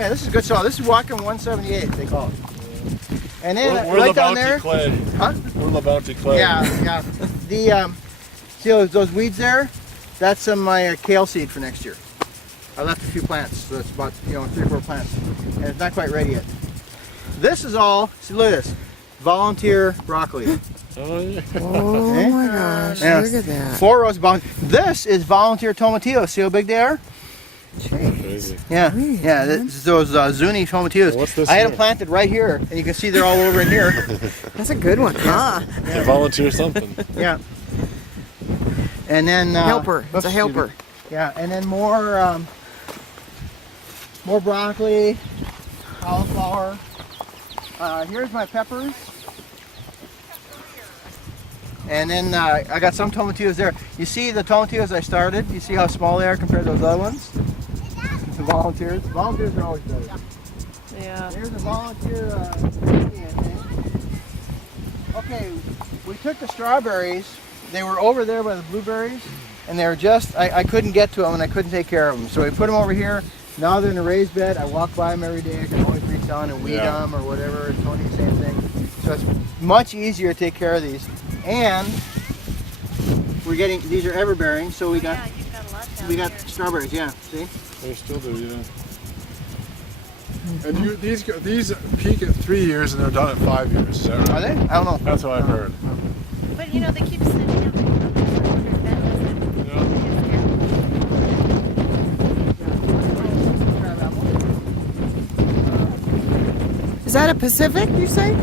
Yeah, this is good soil. This is walking 178, they call it. And then we're right down there, clay. huh? We're the bounty clay. Yeah. The see those weeds there? That's some of my kale seed for next year. I left a few plants, so that's about 3 or 4 plants, and it's not quite ready yet. This is all. See, look at this, volunteer broccoli. Oh yeah. Oh Okay. my gosh! Yeah. Look at that. 4 rows of volunteer. This is volunteer tomatillos. See how big they are? Crazy. Yeah, yeah. Those Zuni tomatillos. What's this I had here? them planted right here, and you can see they're all over in here. That's a good one, huh? Yeah. Volunteer something. Yeah. And then Helper. It's oops, a excuse helper. me. Yeah, and then more broccoli, cauliflower. Here's my peppers. And then I got some tomatillos there. You see the tomatillos I started? You see how small they are compared to those other ones? The volunteers. Volunteers are always better. Yeah. Here's a volunteer. Okay, we took the strawberries. They were over there by the blueberries, and they were just, I couldn't get to them and I couldn't take care of them. So we put them over here. Now they're in a raised bed. I walk by them every day. I can always reach down and weed them or whatever. Tony, same thing. So it's much easier to take care of these. And we're getting, these are ever-bearing, so we got, you've got strawberries, yeah, see? They still do, yeah. And these peak at 3 years and they're done at 5 years. Is that right? Are they? I don't know. That's what I've heard. But you know, they keep sending out the numbers. I wonder if that doesn't. Is that a Pacific? You say?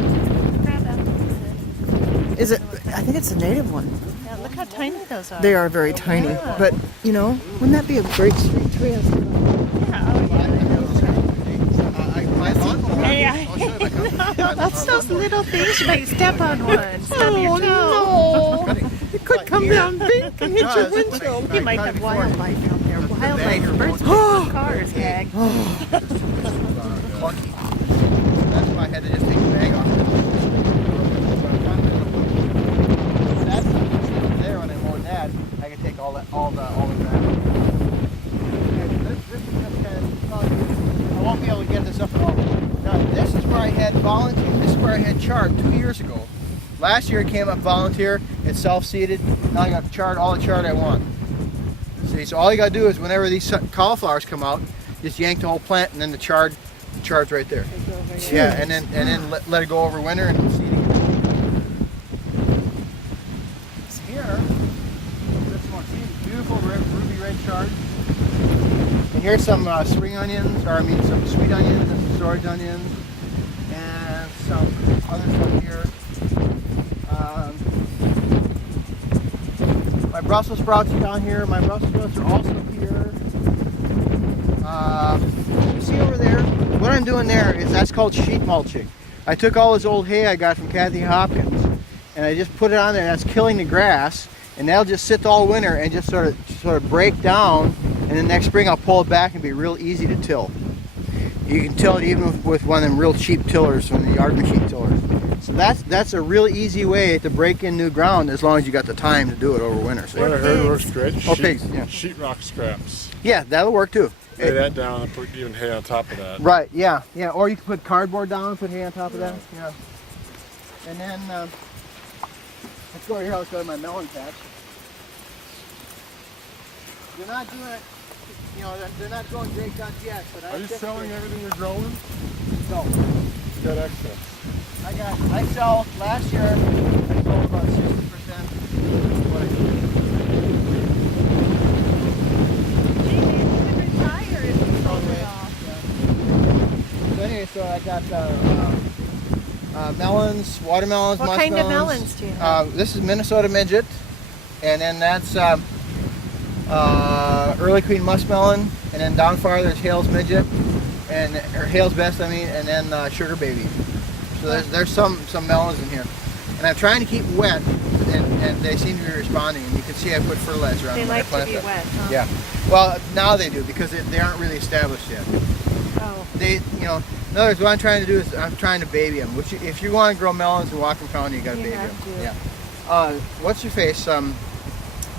Crabapple, Is it? I think it's a native one. yeah, look how tiny those are. They are very tiny, Yeah. but you know, wouldn't that be a great street tree? Yeah, oh yeah. That's those little things. You might step on one. Stub your toe. no! It could come down big and hit your windshield. You might have wildlife out there. Wildlife. Birds with cars, gag. Clunky. That's why I had to just take the bag off. That's there when I mowed that. I could take all the grass. This is just kind of, I won't be able to get this up at all. Now this is where I had volunteer. This is where I had chard 2 years ago. Last year it came up volunteer. It's self-seeded. Now I got chard, all the chard I want. See, so all you gotta do is whenever these cauliflowers come out, just yank the whole plant and then the chard's right there. Yeah, and then let it go over winter and seed again. Here, this one, see, beautiful ruby red chard. And here's some spring onions, or I mean some sweet onions and some storage onions, and some other stuff here. My Brussels sprouts are down here. My Brussels sprouts are also here. You see over there, what I'm doing there is that's called sheet mulching. I took all this old hay I got from Kathy Hopkins and I just put it on there, and that's killing the grass, and that'll just sit all winter and just sort of break down, and then next spring I'll pull it back and be real easy to till. You can till it even with one of them real cheap tillers from the yard machine tillers. So that's a real easy way to break in new ground as long as you got the time to do it over winter. So What I heard works great. pigs, yeah. Sheetrock scraps. yeah, that'll work too. Lay that down and put even hay on top of that. Right, yeah. Or you can put cardboard down and put hay on top of that. Yeah. And then let's go over here. Let's go to my melon patch. They're not doing it. You know, they're not going great guns yet. But Are you selling everything you're growing? No. You got excess. I sell last year. I sold about 60% of what I did. So anyway, so I got melons, watermelons, What muskmelons. kind of melons do you have? This is Minnesota midget, and then that's early queen muskmelon, and then down far there's Hale's midget, or Hale's best, I mean, and then sugar baby. So there's some melons in here, and I'm trying to keep wet, and they seem to be responding. And you can see I put fertilizer on They them when I like to plant be them. wet, huh? Yeah. Well, now they do because they aren't really established yet. Oh. In other words, what I'm trying to do is I'm trying to baby them. Which, if you want to grow melons in Whatcom County, you got to baby them. have to. Yeah. What's your face?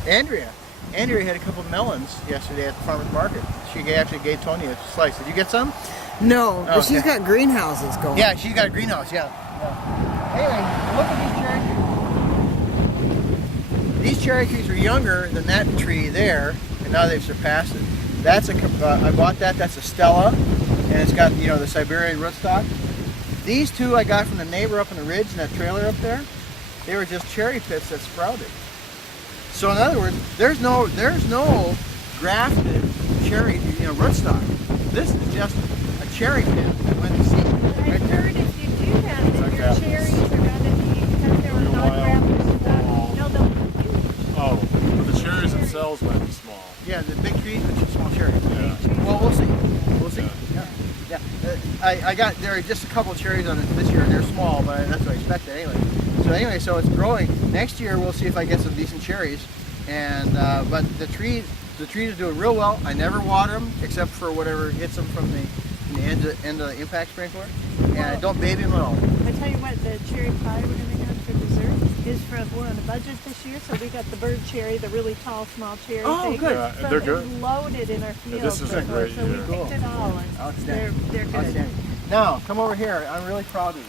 Andrea. Andrea had a couple of melons yesterday at the farmer's market. She actually gave Tony a slice. Did you get some? No, but Oh, she's okay. got greenhouses going. Yeah, she's got a greenhouse, yeah. Anyway, look at these cherry trees. These cherry trees are younger than that tree there, and now they've surpassed it. That's I bought that, that's a Stella, and it's got, you know, the Siberian rootstock. These two I got from the neighbor up in the ridge in that trailer up there. They were just cherry pits that sprouted. So in other words, there's no grafted cherry, you know, rootstock. This is just a cherry pit that went to seed. I've Right there. heard if you do that, then Like your apples. cherries are going to be, because they were Real not wild. grafted, no, they'll be huge. Oh, but the cherries themselves might be small. Yeah, the big trees, but just small cherries. Yeah. Well, we'll see. We'll see. Yeah. Yeah. I got, there are just a couple of cherries on it this year, and they're small, but that's what I expected anyway. So it's growing. Next year, we'll see if I get some decent cherries. And but the trees are doing real well. I never water them except for whatever hits them from the end of the impact sprinkler, and I don't baby them at all. I tell you what, the cherry pie we're going to have for dessert is we're on a budget this year, so we got the bird cherry, the really tall, small cherry Oh, thing. good. Yeah, So they're it's good. loaded in our field. this is a great so we year. picked it all, and Outstanding. they're good. Outstanding. Now, come over here. I'm really proud of you.